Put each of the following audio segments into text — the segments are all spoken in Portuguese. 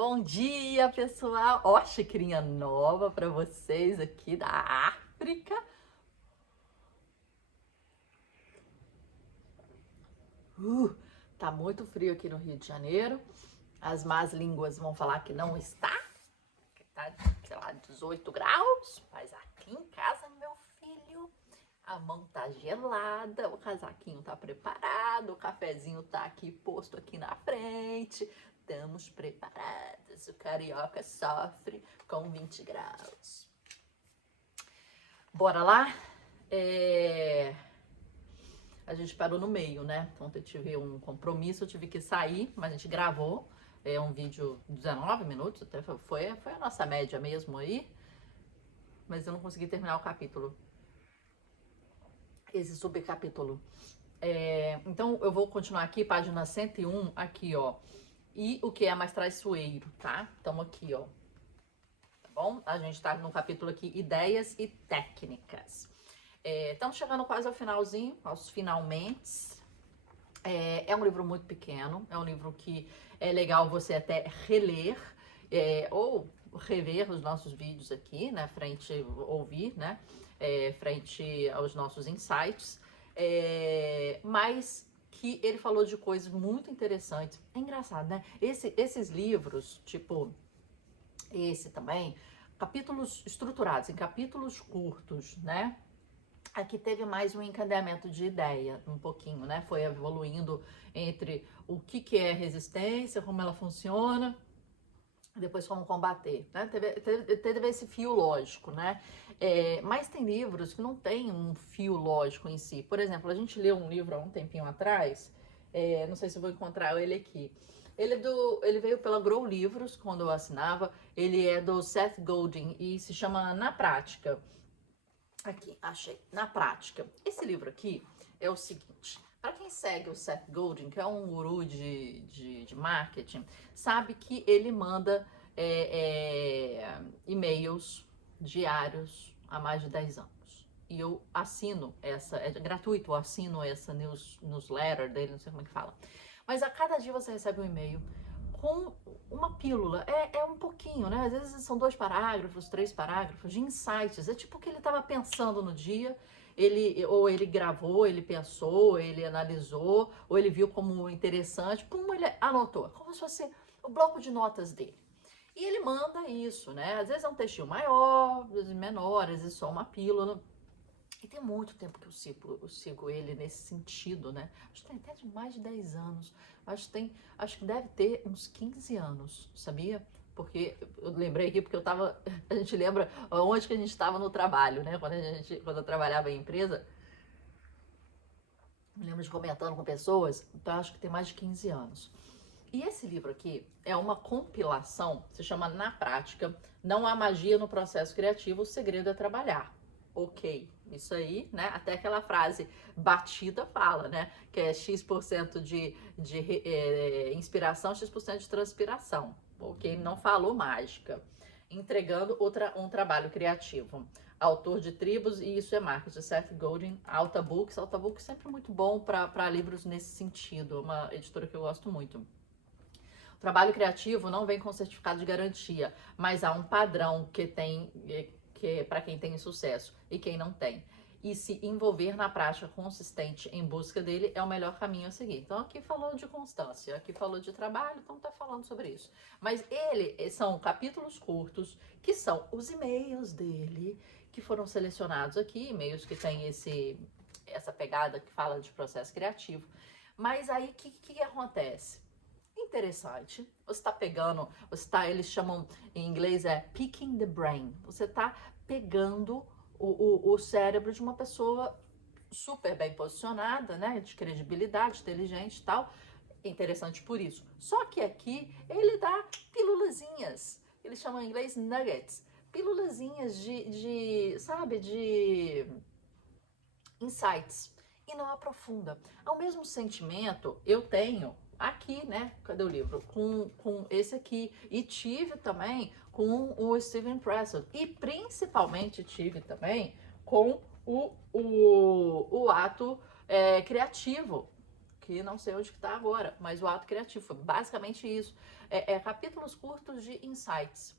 Bom dia, pessoal! Ó, xicrinha nova para vocês aqui da África. Uh, tá muito frio aqui no Rio de Janeiro. As más línguas vão falar que não está, que tá, sei lá, 18 graus. Mas aqui em casa, meu filho, a mão tá gelada, o casaquinho tá preparado, o cafezinho tá aqui posto aqui na frente. Estamos preparados. O carioca sofre com 20 graus. Bora lá? A gente parou no meio, né? Então eu tive um compromisso, eu tive que sair, mas a gente gravou. É um vídeo de 19 minutos, até foi a nossa média mesmo aí. Mas eu não consegui terminar o capítulo. Esse subcapítulo. Então eu vou continuar aqui, página 101, aqui, ó. E o que é mais traiçoeiro, tá? Então aqui, ó. Tá bom? A gente tá no capítulo aqui, ideias e técnicas. Estamos chegando quase ao finalzinho, aos finalmente. É um livro muito pequeno, é um livro que é legal você até reler ou rever os nossos vídeos aqui, né? Frente, ouvir, né? Frente aos nossos insights. Mas que ele falou de coisas muito interessantes. É engraçado, né? Esses livros, tipo esse também, capítulos estruturados, em capítulos curtos, né? Aqui teve mais um encadeamento de ideia, um pouquinho, né? Foi evoluindo entre o que é resistência, como ela funciona, depois como combater, né? Teve esse fio lógico, né? Mas tem livros que não tem um fio lógico em si. Por exemplo, a gente leu um livro há um tempinho atrás, não sei se eu vou encontrar ele aqui. Ele veio pela Grow Livros, quando eu assinava. Ele é do Seth Godin e se chama Na Prática. Aqui, achei. Na prática, esse livro aqui é o seguinte. Para quem segue o Seth Godin, que é um guru de marketing, sabe que ele manda e-mails diários há mais de 10 anos. E eu assino é gratuito, eu assino essa newsletter dele, não sei como é que fala. Mas a cada dia você recebe um e-mail com uma pílula, um pouquinho, né? Às vezes são 2 parágrafos, 3 parágrafos de insights. É tipo o que ele estava pensando no dia, ou ele gravou, ele pensou, ele analisou, ou ele viu como interessante, pum, ele anotou, como se fosse o bloco de notas dele. E ele manda isso, né? Às vezes é um textinho maior, às vezes menor, às vezes só uma pílula. E tem muito tempo que eu sigo ele nesse sentido, né? Acho que tem até de mais de 10 anos. Acho que deve ter uns 15 anos, sabia? Porque eu lembrei aqui, porque a gente lembra onde que a gente estava no trabalho, né? Quando eu trabalhava em empresa, me lembro de comentando com pessoas, então acho que tem mais de 15 anos. E esse livro aqui é uma compilação, se chama Na Prática, Não Há Magia no Processo Criativo, o Segredo é Trabalhar. Ok, isso aí, né? Até aquela frase batida fala, né? Que é X% de inspiração, X% de transpiração. Ok, não falou mágica. Entregando um trabalho criativo. Autor de Tribos e Isso é Marketing, Seth Godin, Alta Books. Alta Books sempre muito bom para livros nesse sentido, uma editora que eu gosto muito. O trabalho criativo não vem com certificado de garantia, mas há um padrão que para quem tem sucesso e quem não tem. E se envolver na prática consistente em busca dele é o melhor caminho a seguir. Então aqui falou de constância, aqui falou de trabalho, então tá falando sobre isso. Mas são capítulos curtos, que são os e-mails dele, que foram selecionados aqui, e-mails que tem essa pegada que fala de processo criativo. Mas aí o que acontece? Interessante. Você está pegando, eles chamam em inglês picking the brain. Você está pegando o cérebro de uma pessoa super bem posicionada, né? De credibilidade, inteligente e tal. Interessante por isso. Só que aqui ele dá pílulazinhas. Eles chamam em inglês nuggets. Pílulazinhas sabe, de insights. E não aprofunda. Ao mesmo sentimento, eu tenho aqui, né? Cadê o livro? Com esse aqui. E tive também com o Steven Pressfield. E principalmente tive também com o ato criativo. Que não sei onde que tá agora, mas o ato criativo foi basicamente isso. capítulos curtos de insights.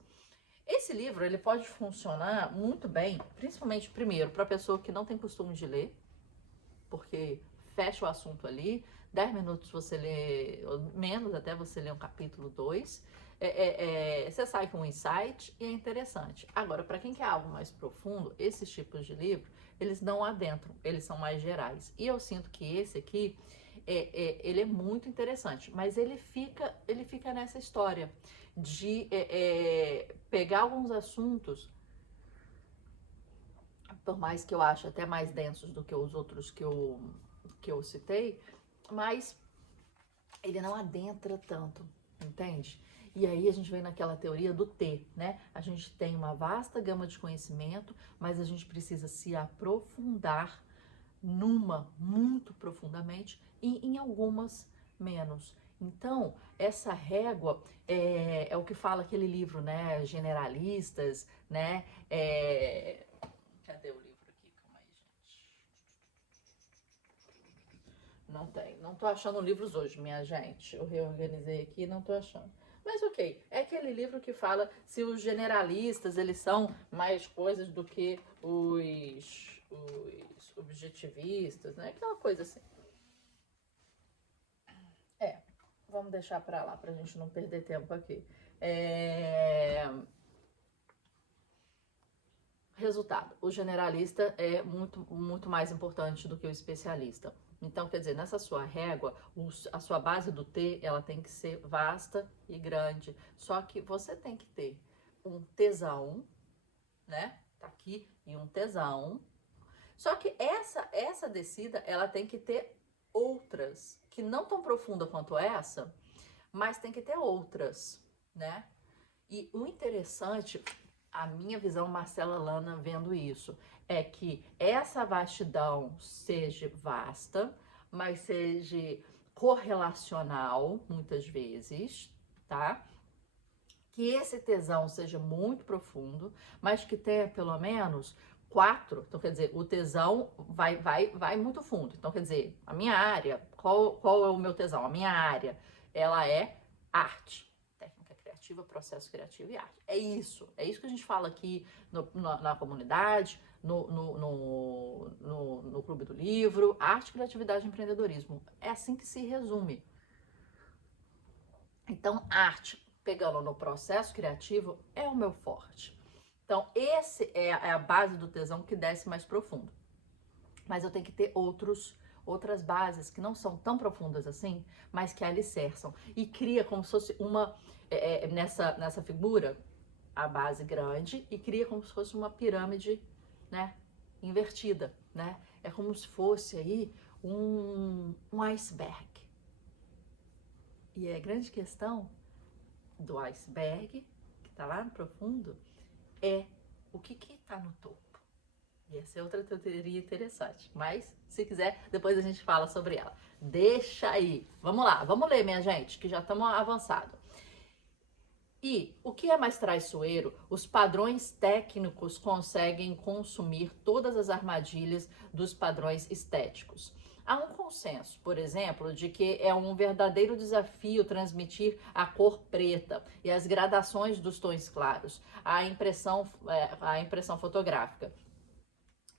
Esse livro, ele pode funcionar muito bem, principalmente, primeiro, para a pessoa que não tem costume de ler, porque fecha o assunto ali, 10 minutos você lê, ou menos até você lê um capítulo 2, você sai com um insight e é interessante. Agora, para quem quer algo mais profundo, esses tipos de livro, eles não adentram, eles são mais gerais. E eu sinto que esse aqui, ele é muito interessante, mas ele fica nessa história de pegar alguns assuntos, por mais que eu ache até mais densos do que os outros que eu citei, mas ele não adentra tanto, entende? E aí a gente vem naquela teoria do T, né? A gente tem uma vasta gama de conhecimento, mas a gente precisa se aprofundar numa muito profundamente e em algumas menos. Então, essa régua é o que fala aquele livro, né? Generalistas, né? Cadê o livro aqui? Calma aí, gente. Não tem. Não tô achando livros hoje, minha gente. Eu reorganizei aqui e não tô achando. Mas ok, é aquele livro que fala se os generalistas, eles são mais coisas do que os objetivistas, né? Aquela coisa assim. Vamos deixar pra lá, pra gente não perder tempo aqui. Resultado, o generalista é muito mais importante do que o especialista. Então, quer dizer, nessa sua régua, a sua base do T, ela tem que ser vasta e grande. Só que você tem que ter um tesão, né? Tá aqui, e um tesão. Só que essa descida, ela tem que ter outras, que não tão profunda quanto essa, mas tem que ter outras, né? E o interessante, a minha visão, Marcela Lana, vendo isso, é que essa vastidão seja vasta, mas seja correlacional, muitas vezes, tá? Que esse tesão seja muito profundo, mas que tenha pelo menos 4. Então, quer dizer, o tesão vai muito fundo. Então, quer dizer, a minha área, qual é o meu tesão? A minha área, ela é arte. Técnica criativa, processo criativo e arte. É isso que a gente fala aqui na comunidade, no Clube do Livro, arte, criatividade e empreendedorismo. É assim que se resume. Então, arte, pegando no processo criativo, é o meu forte. Então, esse é a base do tesão que desce mais profundo. Mas eu tenho que ter outras bases que não são tão profundas assim, mas que alicerçam. E cria como se fosse nessa figura, a base grande, e cria como se fosse uma pirâmide, né, invertida, né? É como se fosse aí um iceberg. E a grande questão do iceberg, que está lá no profundo, é o que está no topo. E essa é outra teoria interessante. Mas, se quiser, depois a gente fala sobre ela. Deixa aí. Vamos lá, vamos ler, minha gente, que já estamos avançados. E o que é mais traiçoeiro? Os padrões técnicos conseguem consumir todas as armadilhas dos padrões estéticos. Há um consenso, por exemplo, de que é um verdadeiro desafio transmitir a cor preta e as gradações dos tons claros, a impressão fotográfica.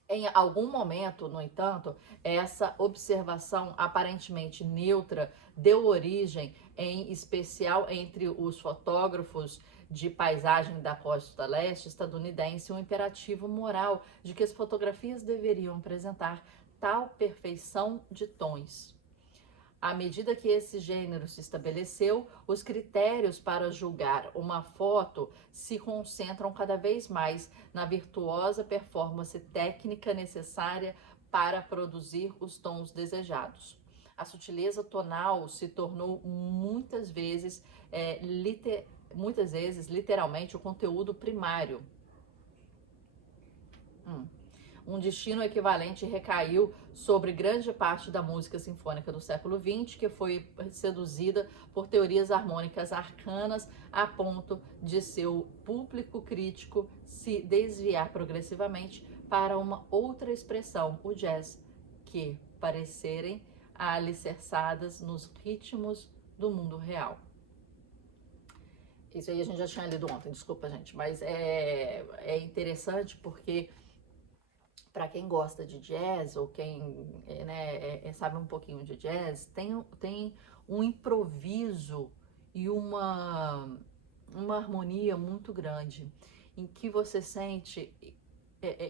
Em algum momento, no entanto, essa observação aparentemente neutra deu origem, em especial entre os fotógrafos de paisagem da costa leste estadunidense, um imperativo moral de que as fotografias deveriam apresentar tal perfeição de tons. À medida que esse gênero se estabeleceu, os critérios para julgar uma foto se concentram cada vez mais na virtuosa performance técnica necessária para produzir os tons desejados. A sutileza tonal se tornou muitas vezes literalmente o conteúdo primário. Um destino equivalente recaiu sobre grande parte da música sinfônica do século XX, que foi seduzida por teorias harmônicas arcanas a ponto de seu público crítico se desviar progressivamente para uma outra expressão, o jazz, que parecerem alicerçadas nos ritmos do mundo real. Isso aí a gente já tinha lido ontem, desculpa, gente. Mas é interessante porque, para quem gosta de jazz ou quem né, sabe um pouquinho de jazz, tem um improviso e uma harmonia muito grande, em que você sente,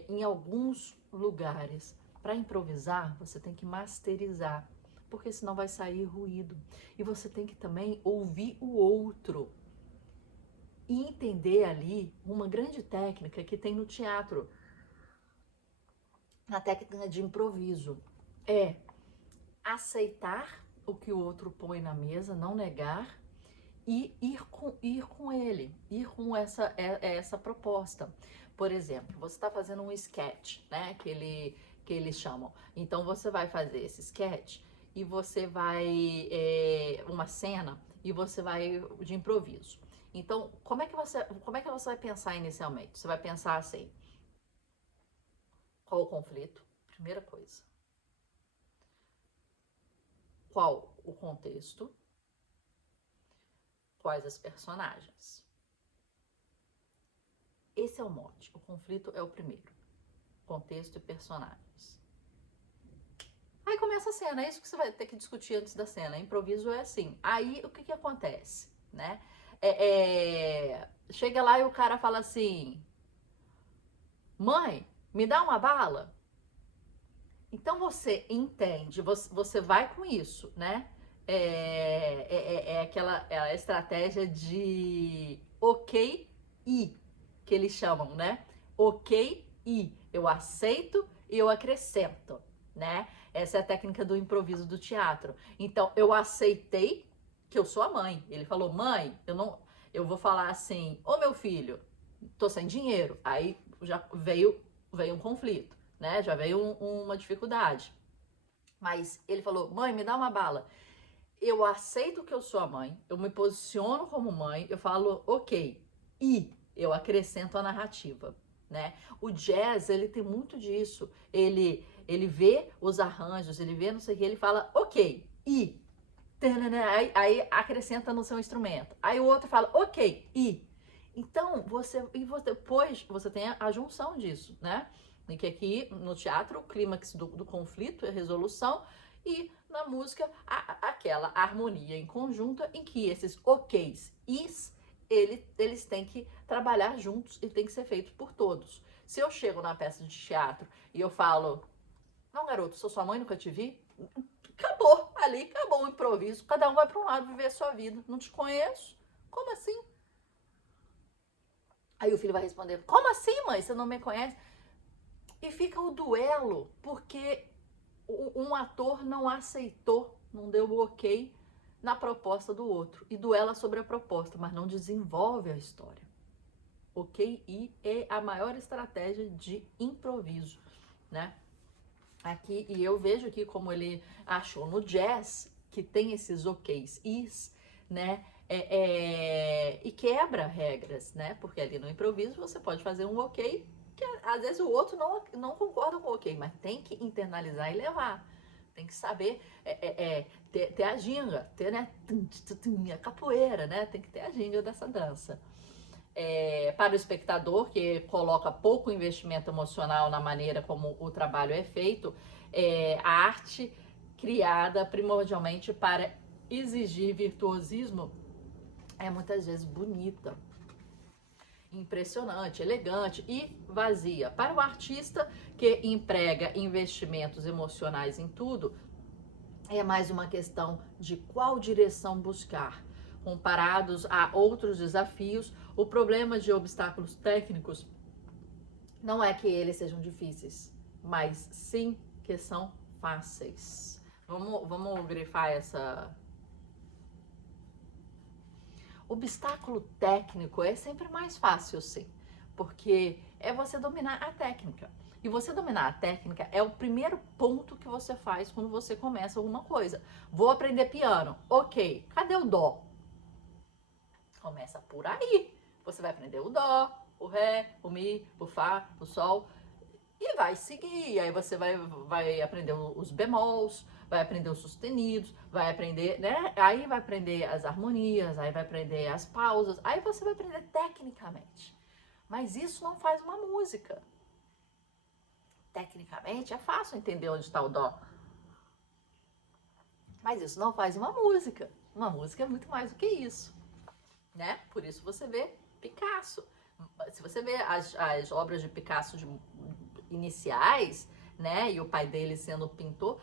em alguns lugares, para improvisar, você tem que masterizar, porque senão vai sair ruído. E você tem que também ouvir o outro e entender ali uma grande técnica que tem no teatro, na técnica de improviso. É aceitar o que o outro põe na mesa, não negar, e ir com ele, ir com essa proposta. Por exemplo, você está fazendo um sketch, né? Que eles chamam. Então você vai fazer esse sketch e você vai. Uma cena e você vai de improviso. Então, como é que você vai pensar inicialmente? Você vai pensar assim: qual o conflito? Primeira coisa. Qual o contexto? Quais as personagens? Esse é o mote. O conflito é o primeiro. Contexto e personagens. Aí começa a cena, é isso que você vai ter que discutir antes da cena. Improviso é assim. Aí o que acontece, né? Chega lá e o cara fala assim: mãe, me dá uma bala? Então você entende, você vai com isso, né? Aquela a estratégia de ok e que eles chamam, né? Ok e eu aceito e eu acrescento, né? Essa é a técnica do improviso do teatro. Então eu aceitei que eu sou a mãe. Ele falou: mãe, eu vou falar assim: ô meu filho, tô sem dinheiro. Aí já veio um conflito, né? Já veio uma dificuldade. Mas ele falou: mãe, me dá uma bala. Eu aceito que eu sou a mãe, eu me posiciono como mãe, eu falo ok, e eu acrescento a narrativa, né? O jazz, ele tem muito disso. Ele vê os arranjos, ele vê não sei o que, ele fala ok, e aí acrescenta no seu instrumento. Aí o outro fala ok, e então depois você tem a junção disso, né? E que aqui no teatro o clímax do conflito é a resolução, e na música aquela harmonia em conjunta em que esses oks is eles têm que trabalhar juntos e tem que ser feito por todos. Se eu chego na peça de teatro e eu falo: não, garoto, sou sua mãe, nunca te vi, acabou ali, acabou o improviso, cada um vai para um lado viver a sua vida. Não te conheço? Como assim? Aí o filho vai responder: como assim, mãe? Você não me conhece? E fica o duelo, porque um ator não aceitou, não deu o ok na proposta do outro. E duela sobre a proposta, mas não desenvolve a história. Ok? E é a maior estratégia de improviso, né? Aqui, e eu vejo aqui como ele achou no jazz, que tem esses oks, is, né? E quebra regras, né? Porque ali no improviso você pode fazer um ok, que às vezes o outro não concorda com o ok, mas tem que internalizar e levar. Tem que saber ter a ginga, ter, né? A capoeira, né? Tem que ter a ginga dessa dança. Para o espectador, que coloca pouco investimento emocional na maneira como o trabalho é feito, a arte criada primordialmente para exigir virtuosismo é muitas vezes bonita, impressionante, elegante e vazia. Para o artista que emprega investimentos emocionais em tudo, é mais uma questão de qual direção buscar. Comparados a outros desafios, o problema de obstáculos técnicos não é que eles sejam difíceis, mas sim que são fáceis. Vamos grifar essa. Obstáculo técnico é sempre mais fácil, sim, porque é você dominar a técnica. E você dominar a técnica é o primeiro ponto que você faz quando você começa alguma coisa. Vou aprender piano. Ok, cadê o dó? Começa por aí. Você vai aprender o dó, o ré, o mi, o fá, o sol e vai seguir. Aí você vai aprender os bemols, vai aprender os sustenidos, vai aprender, né? Aí vai aprender as harmonias, aí vai aprender as pausas, aí você vai aprender tecnicamente. Mas isso não faz uma música. Tecnicamente é fácil entender onde está o dó. Mas isso não faz uma música. Uma música é muito mais do que isso, né? Por isso você vê Picasso. Se você vê as obras de Picasso iniciais, né? E o pai dele sendo pintor,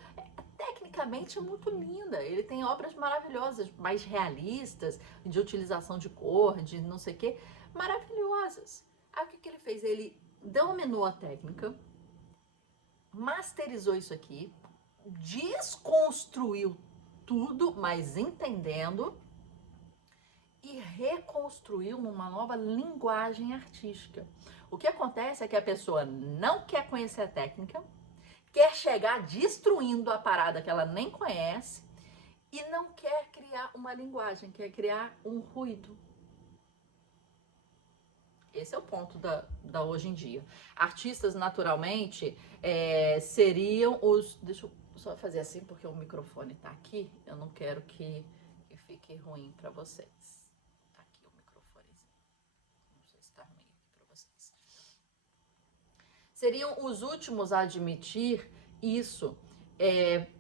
tecnicamente é muito linda. Ele tem obras maravilhosas, mais realistas, de utilização de cor, de não sei o quê, maravilhosas. Aí o que ele fez? Ele dominou a técnica, masterizou isso aqui, desconstruiu tudo, mas entendendo, e reconstruiu numa nova linguagem artística. O que acontece é que a pessoa não quer conhecer a técnica, quer chegar destruindo a parada que ela nem conhece e não quer criar uma linguagem, quer criar um ruído. Esse é o ponto da hoje em dia. Artistas, naturalmente, seriam os... Deixa eu só fazer assim, porque o microfone tá aqui. Eu não quero que fique ruim para vocês. Tá aqui o microfonezinho. Não sei se tá ruim aqui para vocês. Seriam os últimos a admitir isso.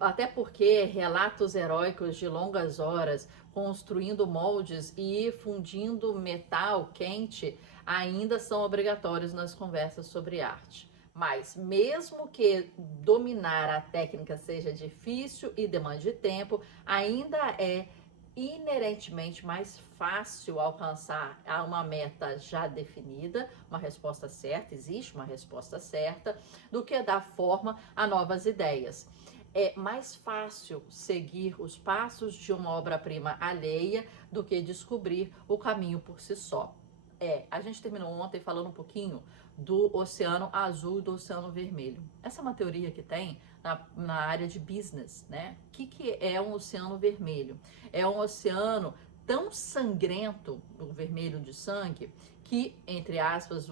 Até porque relatos heróicos de longas horas, construindo moldes e fundindo metal quente, ainda são obrigatórios nas conversas sobre arte. Mas mesmo que dominar a técnica seja difícil e demande tempo, ainda é inerentemente mais fácil alcançar uma meta já definida, uma resposta certa, existe uma resposta certa, do que dar forma a novas ideias. É mais fácil seguir os passos de uma obra-prima alheia do que descobrir o caminho por si só. A gente terminou ontem falando um pouquinho do oceano azul e do oceano vermelho. Essa é uma teoria que tem na área de business, né? O que é um oceano vermelho? É um oceano tão sangrento, o vermelho de sangue, que, entre aspas,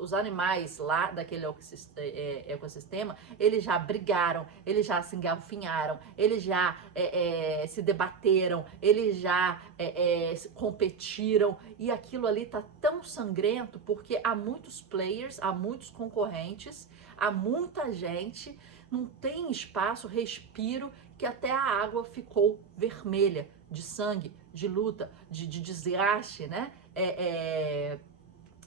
os animais lá daquele ecossistema, eles já brigaram, eles já se engalfinharam, eles já se debateram, eles já competiram, e aquilo ali tá tão sangrento porque há muitos players, há muitos concorrentes, há muita gente, não tem espaço, respiro, que até a água ficou vermelha, de sangue, de luta, de desgaste, né?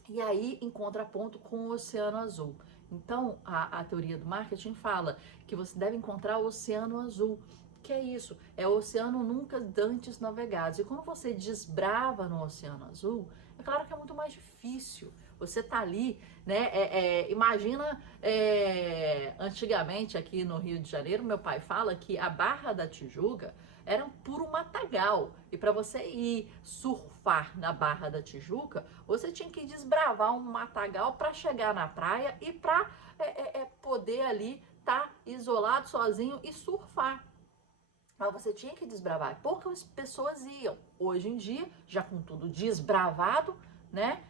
E aí, em contraponto com o oceano azul. Então, a teoria do marketing fala que você deve encontrar o oceano azul. Que é isso? É o oceano nunca dantes navegados. E quando você desbrava no oceano azul, é claro que é muito mais difícil. Você tá ali, né? Imagina, antigamente aqui no Rio de Janeiro, meu pai fala que a Barra da Tijuca era um puro matagal. E para você ir surfar na Barra da Tijuca, você tinha que desbravar um matagal para chegar na praia e para poder ali estar isolado, sozinho e surfar. Mas você tinha que desbravar. Poucas pessoas iam. Hoje em dia, já com tudo desbravado, né?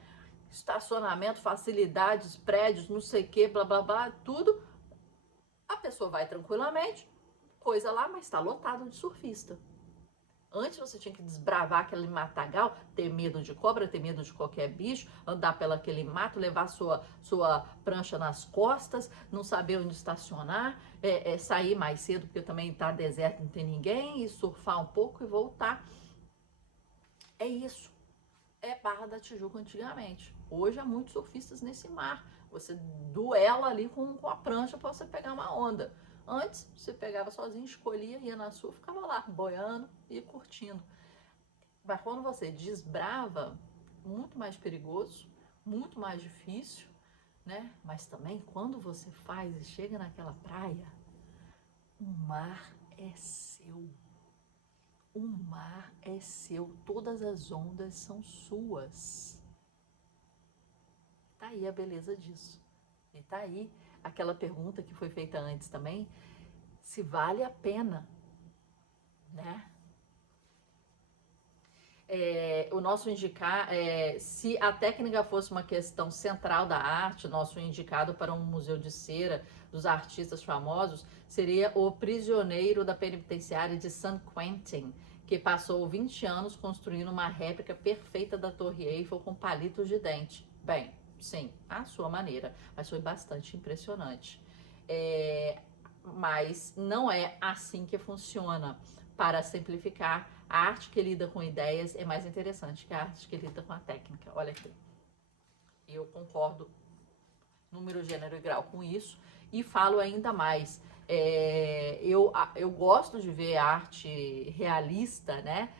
Estacionamento, facilidades, prédios, não sei o que, blá, blá, blá, tudo. A pessoa vai tranquilamente, coisa lá, mas está lotado de surfista. Antes você tinha que desbravar aquele matagal, ter medo de cobra, ter medo de qualquer bicho, andar pelo aquele mato, levar sua prancha nas costas, não saber onde estacionar, sair mais cedo porque também tá deserto, não tem ninguém, e surfar um pouco e voltar. É isso. É Barra da Tijuca antigamente. Hoje há muitos surfistas nesse mar. Você duela ali com a prancha para você pegar uma onda. Antes, você pegava sozinho, escolhia, ia na sua, ficava lá, boiando e curtindo. Mas quando você desbrava, muito mais perigoso, muito mais difícil, né? Mas também quando você faz e chega naquela praia, o mar é seu. O mar é seu, todas as ondas são suas. Tá aí a beleza disso. E tá aí aquela pergunta que foi feita antes também, se vale a pena, né? o nosso indicar, se a técnica fosse uma questão central da arte, nosso indicado para um museu de cera dos artistas famosos seria o prisioneiro da penitenciária de San Quentin, que passou 20 anos construindo uma réplica perfeita da Torre Eiffel com palitos de dente. Bem, sim, à sua maneira, mas foi bastante impressionante. Mas não é assim que funciona. Para simplificar, a arte que lida com ideias é mais interessante que a arte que lida com a técnica. Olha aqui. Eu concordo número, gênero e grau com isso e falo ainda mais. Eu gosto de ver arte realista, né?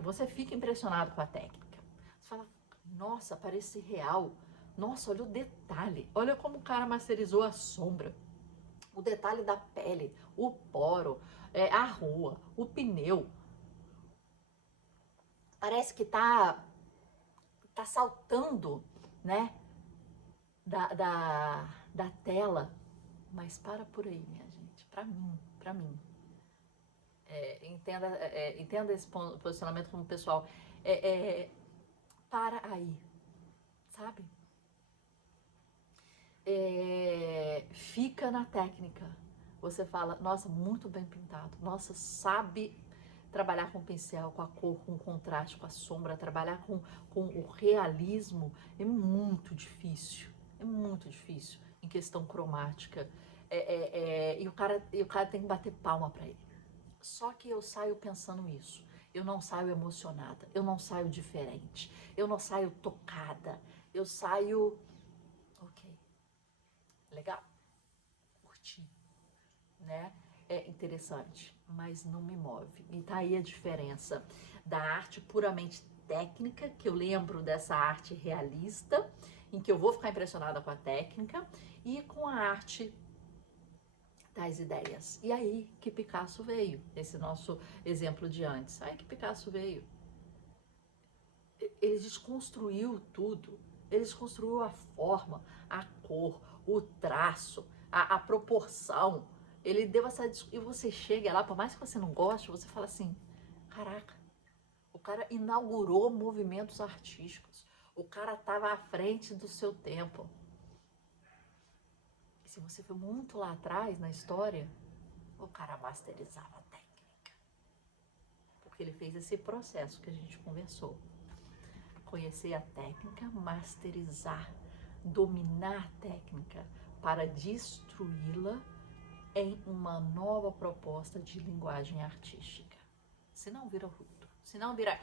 Você fica impressionado com a técnica. Você fala, nossa, parece real. Nossa, olha o detalhe. Olha como o cara masterizou a sombra. O detalhe da pele, o poro, a rua, o pneu. Parece que tá saltando, né? Da tela. Mas para por aí, minha gente. Pra mim. Entenda esse posicionamento como pessoal. Para aí, sabe? Fica na técnica. Você fala, nossa, muito bem pintado. Nossa, sabe trabalhar com pincel, com a cor, com o contraste, com a sombra, trabalhar com o realismo é muito difícil. É muito difícil em questão cromática. E o cara tem que bater palma para ele. Só que eu saio pensando isso. Eu não saio emocionada. Eu não saio diferente. Eu não saio tocada. Eu saio. Ok. Legal. Curti. Né? É interessante, mas não me move. E tá aí a diferença da arte puramente técnica, que eu lembro dessa arte realista, em que eu vou ficar impressionada com a técnica, e com a arte das ideias. E aí que Picasso veio, esse nosso exemplo de antes. Aí que Picasso veio. Ele desconstruiu tudo. Ele desconstruiu a forma, a cor, o traço, a proporção. Ele deu essa. E você chega lá, por mais que você não goste, você fala assim: caraca, o cara inaugurou movimentos artísticos. O cara estava à frente do seu tempo. E se você for muito lá atrás na história, o cara masterizava a técnica. Porque ele fez esse processo que a gente conversou. Conhecer a técnica, masterizar, dominar a técnica para destruí-la em uma nova proposta de linguagem artística. Se não vira ruído, se não vira